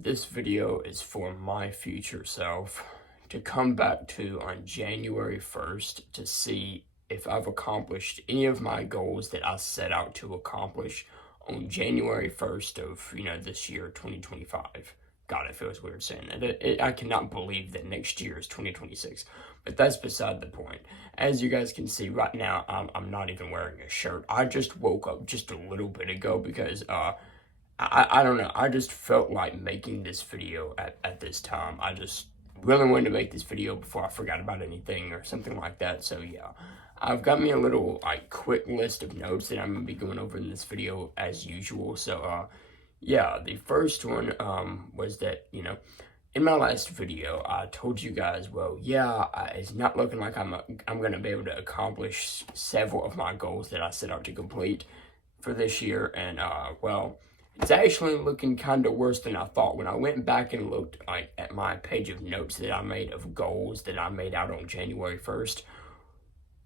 This video is for my future self to come back to on January 1st to see if I've accomplished any of my goals that I set out to accomplish on January 1st of, this year, 2025. God, it feels weird saying that. I cannot believe that next year is 2026, but that's beside the point. As you guys can see right now, I'm not even wearing a shirt. I just woke up just a little bit ago because, I don't know. I just felt like making this video at this time. I just really wanted to make this video before I forgot about anything or something like that. So yeah, I've got me a little quick list of notes that I'm gonna be going over in this video as usual. So yeah, the first one was that in my last video I told you guys, well, yeah, it's not looking like I'm gonna be able to accomplish several of my goals that I set out to complete for this year, and well, it's actually looking kind of worse than I thought. When I went back and looked at my page of notes that I made of goals that I made out on January 1st,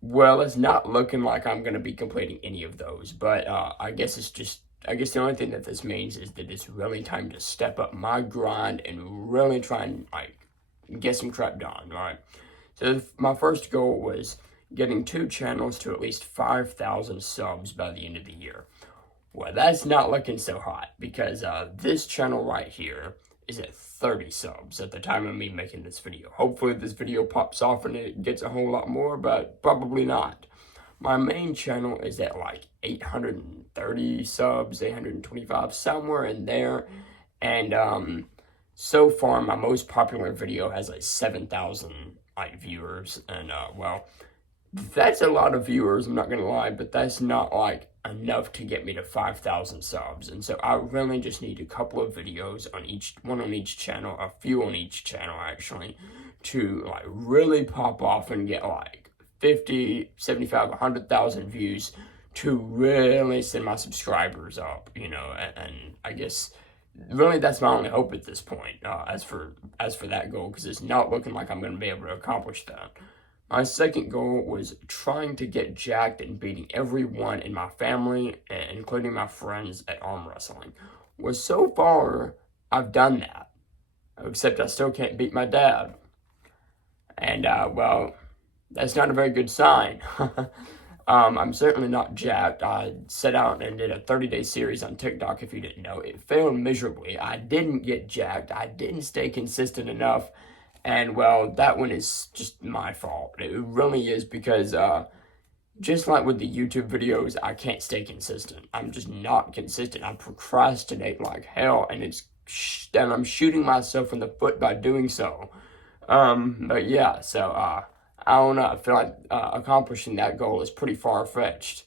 well, it's not looking like I'm going to be completing any of those. But I guess the only thing that this means is that it's really time to step up my grind and really try and get some crap done, right? So my first goal was getting 2 channels to at least 5,000 subs by the end of the year. Well, that's not looking so hot because this channel right here is at 30 subs at the time of me making this video. Hopefully this video pops off and it gets a whole lot more, but probably not. My main channel is at 830 subs, 825, somewhere in there. And so far my most popular video has 7,000 viewers. And well, that's a lot of viewers, I'm not gonna lie, but that's not enough to get me to 5,000 subs. And so I really just need a couple of videos on one on each channel, a few on each channel actually, to really pop off and get 50, 75, 100,000 views to really send my subscribers up, and I guess really that's my only hope at this point, as for that goal, because it's not looking like I'm going to be able to accomplish that. My second goal was trying to get jacked and beating everyone in my family, including my friends, at arm wrestling. Well, so far, I've done that, except I still can't beat my dad. And, well, that's not a very good sign. I'm certainly not jacked. I set out and did a 30-day series on TikTok, if you didn't know. It failed miserably. I didn't get jacked. I didn't stay consistent enough. And, well, that one is just my fault. It really is, because just like with the YouTube videos, I can't stay consistent. I'm just not consistent. I procrastinate like hell, and I'm shooting myself in the foot by doing so. But yeah, so I don't know. I feel like accomplishing that goal is pretty far-fetched.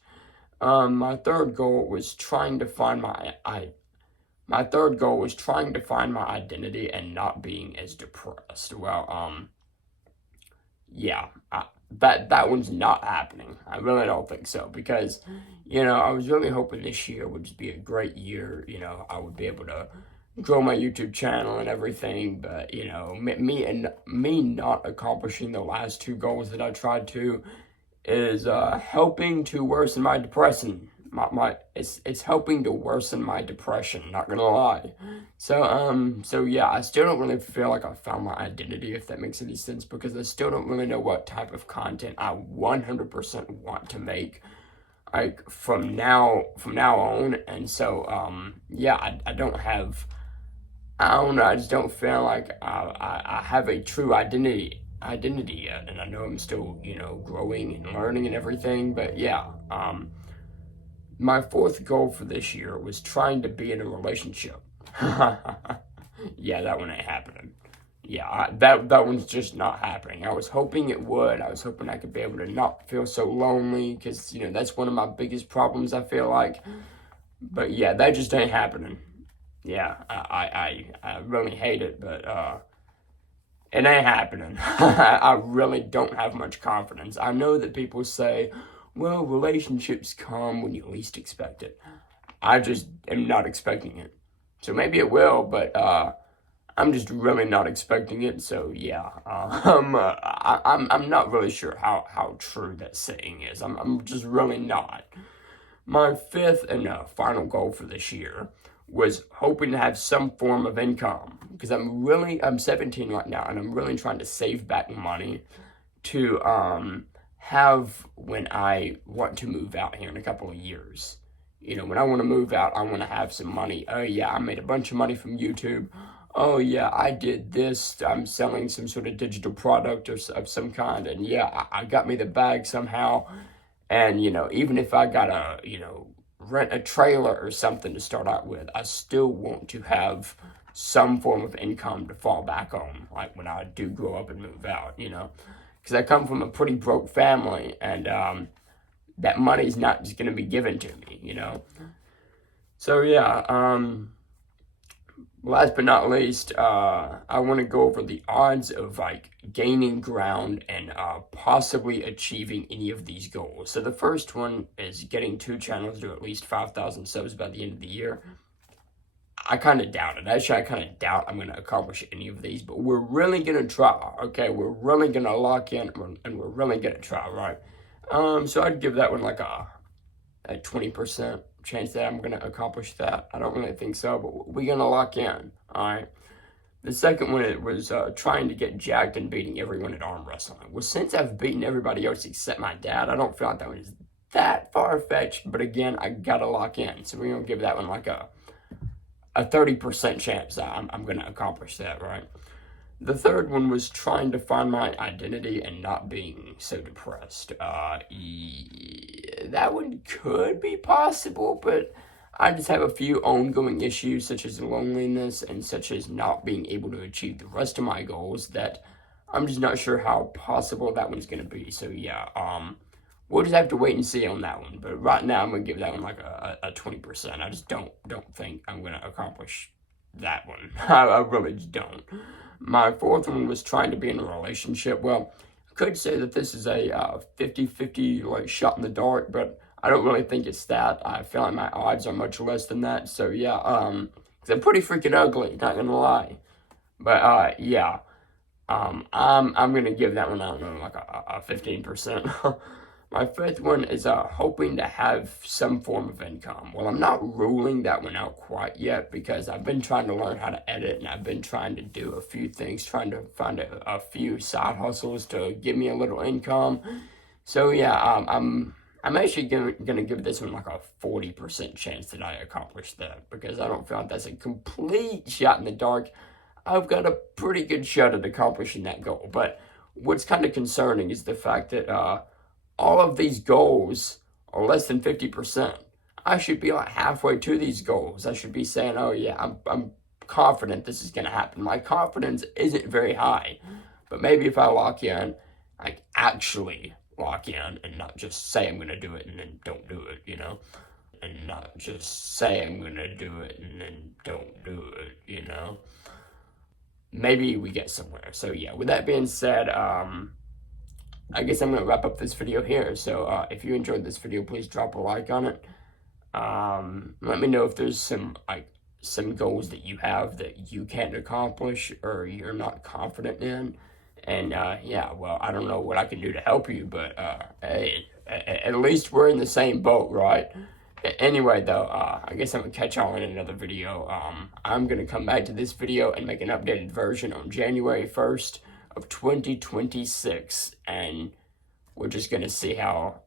My third goal was trying to find my third goal was trying to find my identity and not being as depressed. Well, yeah, that one's not happening. I really don't think so, because, I was really hoping this year would just be a great year. I would be able to grow my YouTube channel and everything, but, me not accomplishing the last 2 goals that I tried to is helping to worsen my depression. It's helping to worsen my depression, not gonna lie. So yeah, I still don't really feel like I found my identity, if that makes any sense, because I still don't really know what type of content I 100% want to make, from now on. And so yeah, I don't know, I just don't feel like I have a true identity yet, and I know I'm still, growing and learning and everything, but yeah, my 4th goal for this year was trying to be in a relationship. Yeah, that one ain't happening. Yeah, that one's just not happening. I was hoping it would. I was hoping I could be able to not feel so lonely, because, that's one of my biggest problems, I feel like. But yeah, that just ain't happening. Yeah, I really hate it, but it ain't happening. I really don't have much confidence. I know that people say, well, relationships come when you least expect it. I just am not expecting it. So maybe it will, but I'm just really not expecting it. So yeah, I'm not really sure how true that saying is. I'm just really not. My 5th and final goal for this year was hoping to have some form of income, because I'm 17 right now, and I'm really trying to save back money to have when I want to move out here in a couple of years. You know, when I want to move out, I want to have some money. Oh yeah, I made a bunch of money from YouTube. Oh yeah, I did this. I'm selling some sort of digital product of some kind, and yeah, I got me the bag somehow. And you know, even if I gotta, you know, rent a trailer or something to start out with, I still want to have some form of income to fall back on, like when I do grow up and move out, you know, because I come from a pretty broke family, and that money's not just gonna be given to me, you know. So yeah, last but not least, I want to go over the odds of like gaining ground and possibly achieving any of these goals. So the first one is getting 2 channels to at least 5,000 subs by the end of the year. I kind of doubt it. Actually, I kind of doubt I'm going to accomplish any of these, but we're really going to try, okay? We're really going to lock in, and we're really going to try, right? So I'd give that one like a 20% chance that I'm going to accomplish that. I don't really think so, but we're going to lock in, all right? The second one, it was trying to get jacked and beating everyone at arm wrestling. Well, since I've beaten everybody else except my dad, I don't feel like that one is that far-fetched, but again, I got to lock in. So we're going to give that one like a 30% chance that I'm going to accomplish that, right? The third one was trying to find my identity and not being so depressed. That one could be possible, but I just have a few ongoing issues, such as loneliness and such as not being able to achieve the rest of my goals, that I'm just not sure how possible that one's going to be. So yeah, we'll just have to wait and see on that one. But right now, I'm going to give that one like a 20%. I just don't think I'm going to accomplish that one. I really just don't. My fourth one was trying to be in a relationship. Well, I could say that this is a 50-50 like shot in the dark, but I don't really think it's that. I feel like my odds are much less than that. So yeah, because I'm pretty freaking ugly, not gonna lie. But yeah, I'm gonna give that one, I don't know, like a 15%. My fifth one is hoping to have some form of income. Well, I'm not ruling that one out quite yet, because I've been trying to learn how to edit, and I've been trying to do a few things, trying to find a few side hustles to give me a little income. So yeah, I'm actually gonna give this one like a 40% chance that I accomplish that, because I don't feel like that's a complete shot in the dark. I've got a pretty good shot at accomplishing that goal. But what's kind of concerning is the fact that all of these goals are less than 50%. I should be like halfway to these goals. I should be saying, oh yeah, I'm confident this is going to happen. My confidence isn't very high. But maybe if I lock in, like actually lock in, and not just say I'm going to do it and then don't do it, you know? And not just say I'm going to do it and then don't do it, you know? Maybe we get somewhere. So yeah, with that being said, I guess I'm going to wrap up this video here. So if you enjoyed this video, please drop a like on it. Let me know if there's some goals that you have that you can't accomplish or you're not confident in. And yeah, well, I don't know what I can do to help you, but hey, at least we're in the same boat, right? Anyway, though, I guess I'm going to catch y'all in another video. I'm going to come back to this video and make an updated version on January 1st of 2026, and we're just going to see how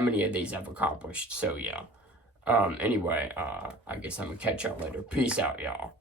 many of these I've accomplished. So, yeah. Anyway, I guess I'm going to catch y'all later. Peace out, y'all.